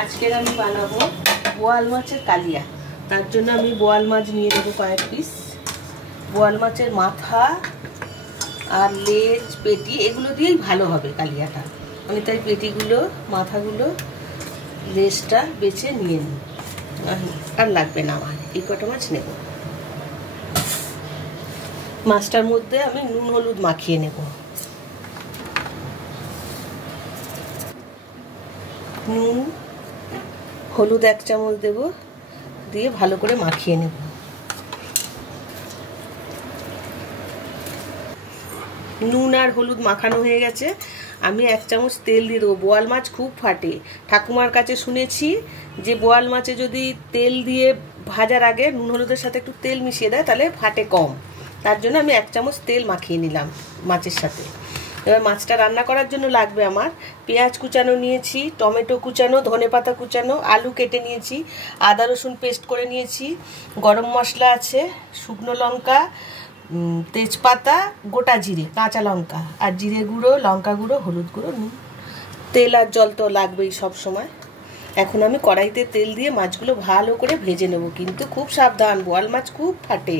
আজকের আমি বানাবো বোয়াল মাছের কালিয়া। তার জন্য আমি বোয়াল মাছ নিয়ে নেবো কয়েক পিস। বোয়াল মাছের মাথা আর লেজ, পেটি এগুলো দিয়েই ভালো হবে কালিয়াটা। আমি তাই পেটিগুলো, মাথাগুলো, লেজটা বেছে নিয়ে নিই। আর লাগবে না আমার, এই কটা মাছ নেব। মাছটার মধ্যে আমি নুন হলুদ মাখিয়ে নেব। নুন হলুদ 1 চামচ দেব, দিয়ে ভালো করে মাখিয়ে নেব। নুন আর হলুদ মাখানো হয়ে গেছে। আমি 1 চামচ তেল দিয়ে দেবো। বোয়াল মাছ খুব ফাটে। ঠাকুমার কাছে শুনেছি যে বোয়াল মাছে যদি তেল দিয়ে ভাজার আগে নুন হলুদের সাথে একটু তেল মিশিয়ে দেয় তাহলে ফাটে কম। তার জন্য আমি 1 চামচ তেল মাখিয়ে নিলাম মাছের সাথে। এবার মাছটা রান্না করার জন্য লাগবে আমার পেঁয়াজ কুচানো নিয়েছি, টমেটো কুচানো, ধনেপাতা কুচানো, আলু কেটে নিয়েছি, আদা রসুন পেস্ট করে নিয়েছি, গরম মশলা আছে, শুকনো লঙ্কা, তেজপাতা, গোটা জিরে, কাঁচা লঙ্কা আর জিরে গুঁড়ো, লঙ্কা গুঁড়ো, হলুদ গুঁড়ো, নুন। তেল আর জল তো লাগবেই সব সময়। এখন আমি কড়াইতে তেল দিয়ে মাছগুলো ভালো করে ভেজে নেব, কিন্তু খুব সাবধান, বোয়াল মাছ খুব ফাটে।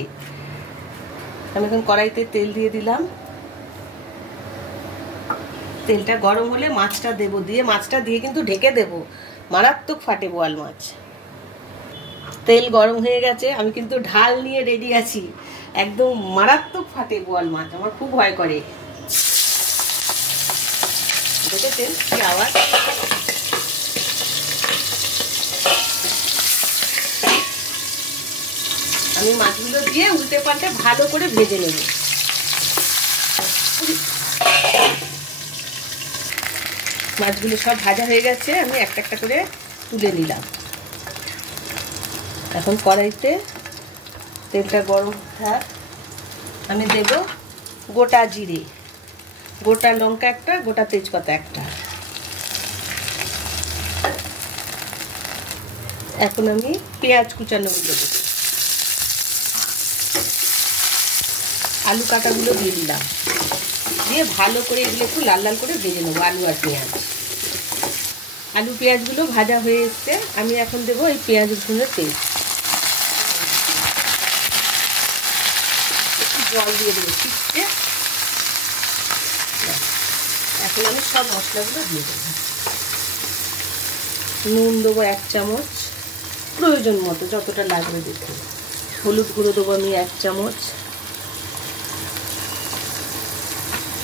আমি এখন কড়াইতে তেল দিয়ে দিলাম। তেলটা গরম হলে মাছটা দেব, দিয়ে মাছটা দিয়ে কিন্তু ঢেকে দেব, মারাত্মক ফাটে বোয়াল মাছ। তেল গরম হয়ে গেছে, আমি কিন্তু ঢাল নিয়ে রেডি আছি। একদম মারাত্মক ফাটে বোয়াল মাছ, আমার খুব ভয় করে। দেখেছেন কি আওয়াজ? আমি মাছগুলো দিয়ে উল্টে পাল্টে ভালো করে ভেজে নেব। মাছগুলো সব ভাজা হয়ে গেছে, আমি একটা একটা করে তুলে নিলাম। এখন কড়াইতে তেলটা গরম থাক, আমি দেব গোটা জিরে, গোটা লঙ্কা একটা, গোটা তেজপাতা একটা। এখন আমি পেঁয়াজ কুচানোগুলো দেব, আলু কাটাগুলো দিয়ে দিলাম, দিয়ে ভালো করে এগুলো একটু লাল লাল করে ভেজে নেবো। আলু আর পেঁয়াজ, আলু পেঁয়াজগুলো ভাজা হয়ে এসছে। আমি এখন দেবো এই পেঁয়াজ রসুনের পেস্ট, জল দিয়ে দেবো ঠিকছে। এখন আমি সব মশলাগুলো দিয়ে দেবো। নুন দেবো 1 চামচ, প্রয়োজন মতো যতটা লাগবে দেখে। হলুদ গুঁড়ো দেবো আমি 1 চামচ,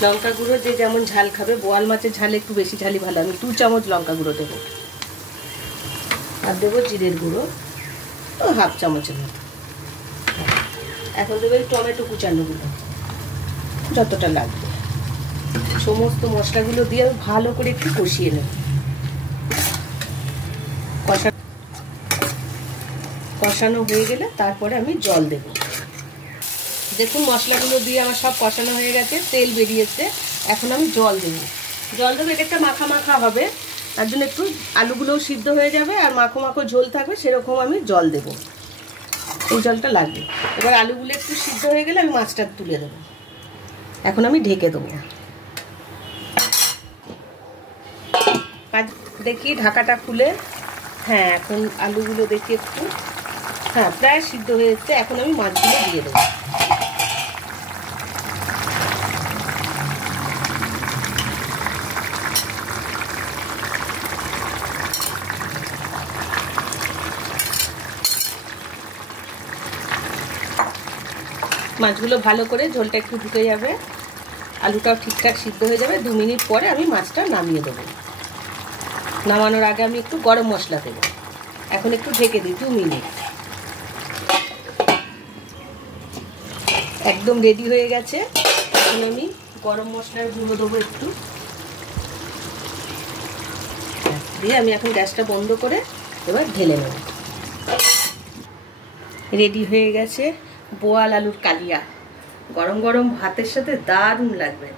লঙ্কা গুঁড়ো যে যেমন ঝাল খাবে, বোয়াল মাছের ঝাল একটু বেশি ঝালই ভালো, আমি 2 চামচ লঙ্কা গুঁড়ো দেবো। আর দেবো জিরের গুঁড়ো 1/2 চামচের মতো। এখন দেবো এই টমেটো কুচানোগুলো যতটা লাগবে। সমস্ত মশলাগুলো দিয়ে আমি ভালো করে একটু কষিয়ে নেব। কষানো হয়ে গেলে তারপরে আমি জল দেব। দেখুন মশলাগুলো দিয়ে আমার সব কষানো হয়ে গেছে, তেল বেরিয়েছে। এখন আমি জল দেব। জল দেবো, এটা একটা মাখা মাখা হবে, তার জন্য একটু আলুগুলোও সিদ্ধ হয়ে যাবে আর মাখো মাখো ঝোল থাকবে, সেরকম আমি জল দেব। এই জলটা লাগবে। এবার আলুগুলো একটু সিদ্ধ হয়ে গেলে আমি মাছটা তুলে দেবো। এখন আমি ঢেকে দেবো। দেখি ঢাকাটা খুলে, হ্যাঁ এখন আলুগুলো দেখি একটু, হ্যাঁ প্রায় সিদ্ধ হয়ে যাচ্ছে। এখন আমি মাছগুলো দিয়ে দেবো। মাছগুলো ভালো করে ঝোলটা একটু ঢুকে যাবে, আলুটাও ঠিকঠাক সিদ্ধ হয়ে যাবে। 2 মিনিট পরে আমি মাছটা নামিয়ে দেবো। নামানোর আগে আমি একটু গরম মশলা দেবো। এখন একটু ঢেকে দিই 2 মিনিট। একদম রেডি হয়ে গেছে। এখন আমি গরম মশলার গুঁড়ো দেবো একটু, দিয়ে আমি এখন গ্যাসটা বন্ধ করে এবার ঢেলে নেব। রেডি হয়ে গেছে বোয়াল আলুর কালিয়া। গরম গরম ভাতের সাথে দারুণ লাগবে।